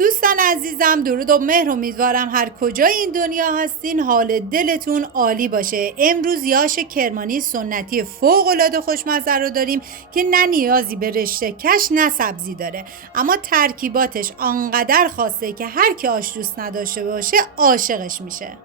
دوستان عزیزم، درود و مهر. امیدوارم هر کجای این دنیا هستین حال دلتون عالی باشه. امروز یاش کرمانی سنتی فوق العاده خوشمزه رو داریم که نه نیازی به رشته کش نه سبزی داره، اما ترکیباتش آنقدر خاصه که هر کی آش دوست نداشته باشه عاشقش میشه.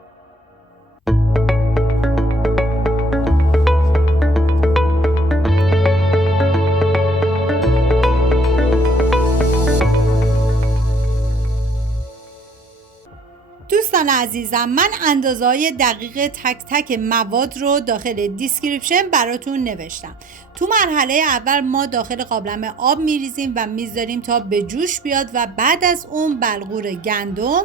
دوستان عزیزم، من اندازه‌های دقیق تک تک مواد رو داخل دیسکریپشن براتون نوشتم. تو مرحله اول ما داخل قابلمه آب میریزیم و میذاریم تا به جوش بیاد و بعد از اون بلغور گندم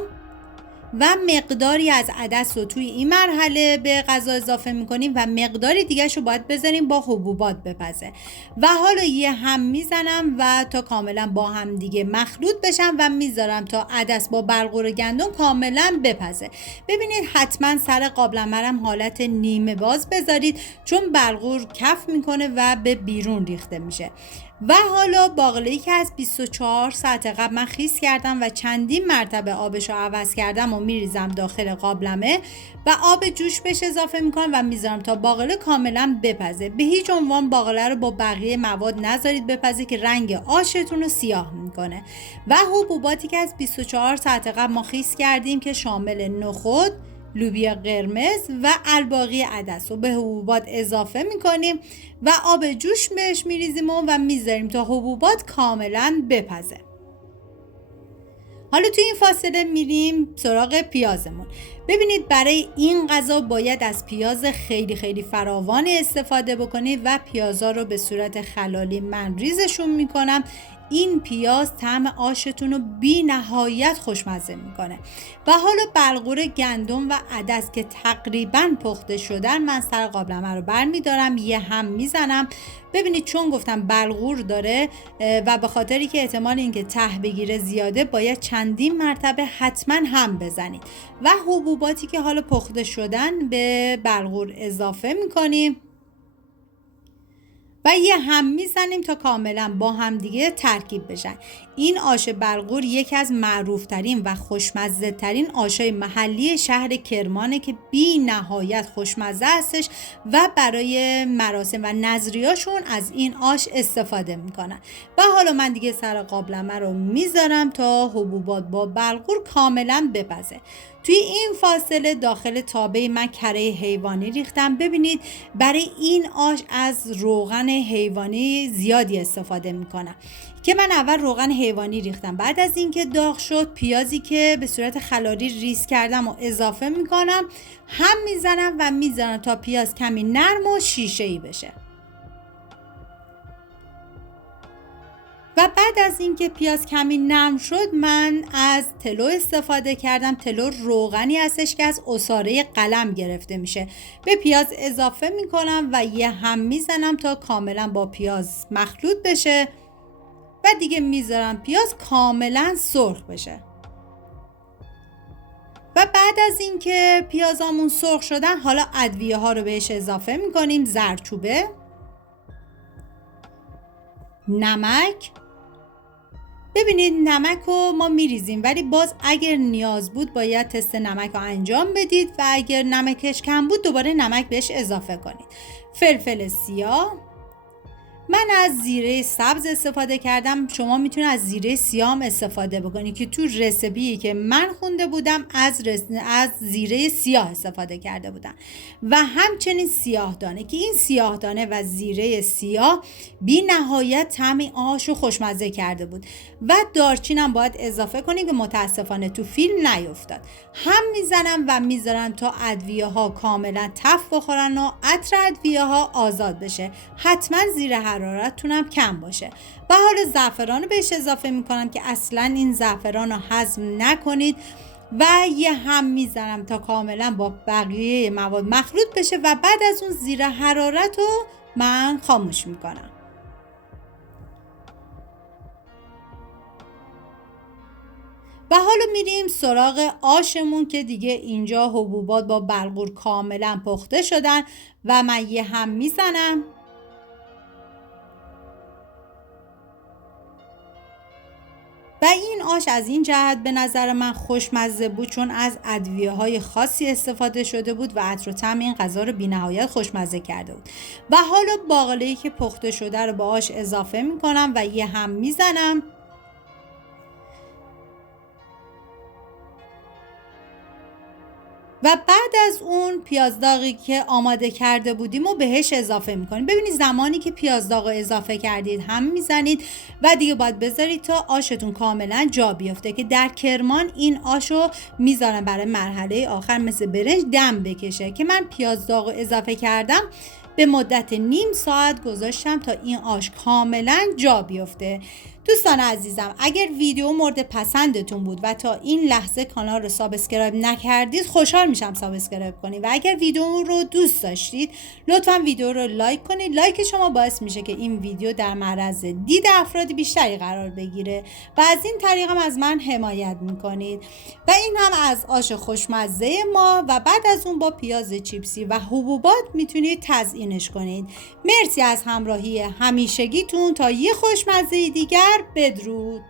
و مقداری از عدس رو توی این مرحله به غذا اضافه میکنیم و مقداری دیگه‌ش رو باید بذاریم با حبوبات بپزه و حالا یه هم میزنم و تا کاملا با هم دیگه مخلوط بشن و میذارم تا عدس با بلغور گندم کاملا بپزه. ببینید حتما سر قابلمه هم حالت نیمه باز بذارید چون بلغور کف میکنه و به بیرون ریخته میشه. و حالا باقله‌ای که از 24 ساعت قبل من خیس کردم و چندین مرتبه آبش رو عوض کردم و میریزم داخل قابلمه و آب جوش بهش اضافه میکنم و میذارم تا باقله کاملا بپزه. به هیچ عنوان باقله رو با بقیه مواد نذارید بپزه که رنگ آشتون رو سیاه میکنه. و حبوباتی که از 24 ساعت قبل ما خیس کردیم که شامل نخود، لوبیا قرمز و الباقی عدس رو به حبوبات اضافه میکنیم و آب جوش بهش میریزیم و میذاریم تا حبوبات کاملا بپزه. حالا تو این فاصله میریم سراغ پیازمون. ببینید برای این غذا باید از پیاز خیلی خیلی فراوان استفاده بکنید و پیازا رو به صورت خلالی من ریزشون میکنم. این پیاز طعم آشتون رو بی نهایت خوشمزه میکنه. و حالا بلغور گندم و عدس که تقریبا پخته شدن من سر قابلمه رو برمیدارم یه هم میزنم. ببینید چون گفتم بلغور داره و به خاطری که احتمال اینکه ته بگیره زیاده باید چندین مرتبه حتما هم بزنید و حبوباتی که حالا پخته شدن به بلغور اضافه میکنیم و یه هم میزنیم تا کاملا با هم دیگه ترکیب بشن. این آش بلغور یکی از معروف ترین و خوشمزه ترین آشای محلی شهر کرمانه که بی نهایت خوشمزه هستش و برای مراسم و نظریاشون از این آش استفاده میکنن. و حالا من دیگه سر قابلمه رو میذارم تا حبوبات با بلغور کاملا بپزه. توی این فاصله داخل تابه من کره حیوانی ریختم. ببینید برای این آش از روغن حیوانی زیادی استفاده میکنم که من اول روغن حیوانی ریختم، بعد از اینکه داغ شد پیازی که به صورت خلالی ریز کردم و اضافه میکنم، هم میزنم و میزنم تا پیاز کمی نرم و شیشه‌ای بشه. و بعد از اینکه پیاز کمی نرم شد من از تلو استفاده کردم. تلو روغنی هستش که از عصاره قلم گرفته میشه. به پیاز اضافه میکنم و یه هم میزنم تا کاملا با پیاز مخلوط بشه و دیگه میذارم پیاز کاملا سرخ بشه. و بعد از اینکه پیازامون سرخ شدن حالا ادویه ها رو بهش اضافه میکنیم. زردچوبه، نمک. ببینید نمک رو ما میریزیم ولی باز اگر نیاز بود باید تست نمک رو انجام بدید و اگر نمکش کم بود دوباره نمک بهش اضافه کنید. فلفل سیاه. من از زیره سبز استفاده کردم، شما میتونید از زیره سیاه هم استفاده بکنید که تو رسیپی که من خونده بودم از زیره سیاه استفاده کرده بودم. و همچنین سیاه دانه که این سیاه دانه و زیره سیاه بی نهایت طعم آش رو خوشمزه کرده بود. و دارچین هم باید اضافه کنید که متاسفانه تو فیلم نیفتاد. هم میزنم و میذارم تا ادویه ها کاملا تف بخورن و عطر ادویه ها آزاد بشه. حتما زیر حرارتتونم کم باشه. و حالا زعفران رو بهش اضافه میکنم که اصلا این زعفران رو هضم نکنید و یه هم میزنم تا کاملا با بقیه مواد مخلوط بشه و بعد از اون زیر حرارت رو من خاموش میکنم. و حالا میریم سراغ آشمون که دیگه اینجا حبوبات با بلغور کاملا پخته شدن و من یه هم میزنم و این آش از این جهت به نظر من خوشمزه بود چون از ادویه‌های خاصی استفاده شده بود و عطر و طعم این غذا رو بی‌نهایت خوشمزه کرده بود. و حالا باقله‌ای که پخته شده رو با آش اضافه می‌کنم و یه هم می‌زنم. و بعد از اون پیاز داغی که آماده کرده بودیم و بهش اضافه میکنید. ببینید زمانی که پیاز داغ رو اضافه کردید هم میزنید و دیگه باید بذارید تا آشتون کاملا جا بیفته که در کرمان این آشو میذارم برای مرحله آخر مثل برنج دم بکشه که من پیاز داغ رو اضافه کردم به مدت نیم ساعت گذاشتم تا این آش کاملا جا بیفته. دوستان عزیزم اگر ویدیو مورد پسندتون بود و تا این لحظه کانال رو سابسکرایب نکردید خوشحال میشم سابسکرایب کنید و اگر ویدیو رو دوست داشتید لطفا ویدیو رو لایک کنید. لایک شما باعث میشه که این ویدیو در معرض دید افراد بیشتری قرار بگیره و از این طریق هم از من حمایت میکنید. و این هم از آش خوشمزه ما و بعد از اون با پیاز چیپسی و حبوبات میتونید تزیینش کنید. مرسی از همراهی همیشگیتون. تا یه خوشمزه دیگر، بدرود.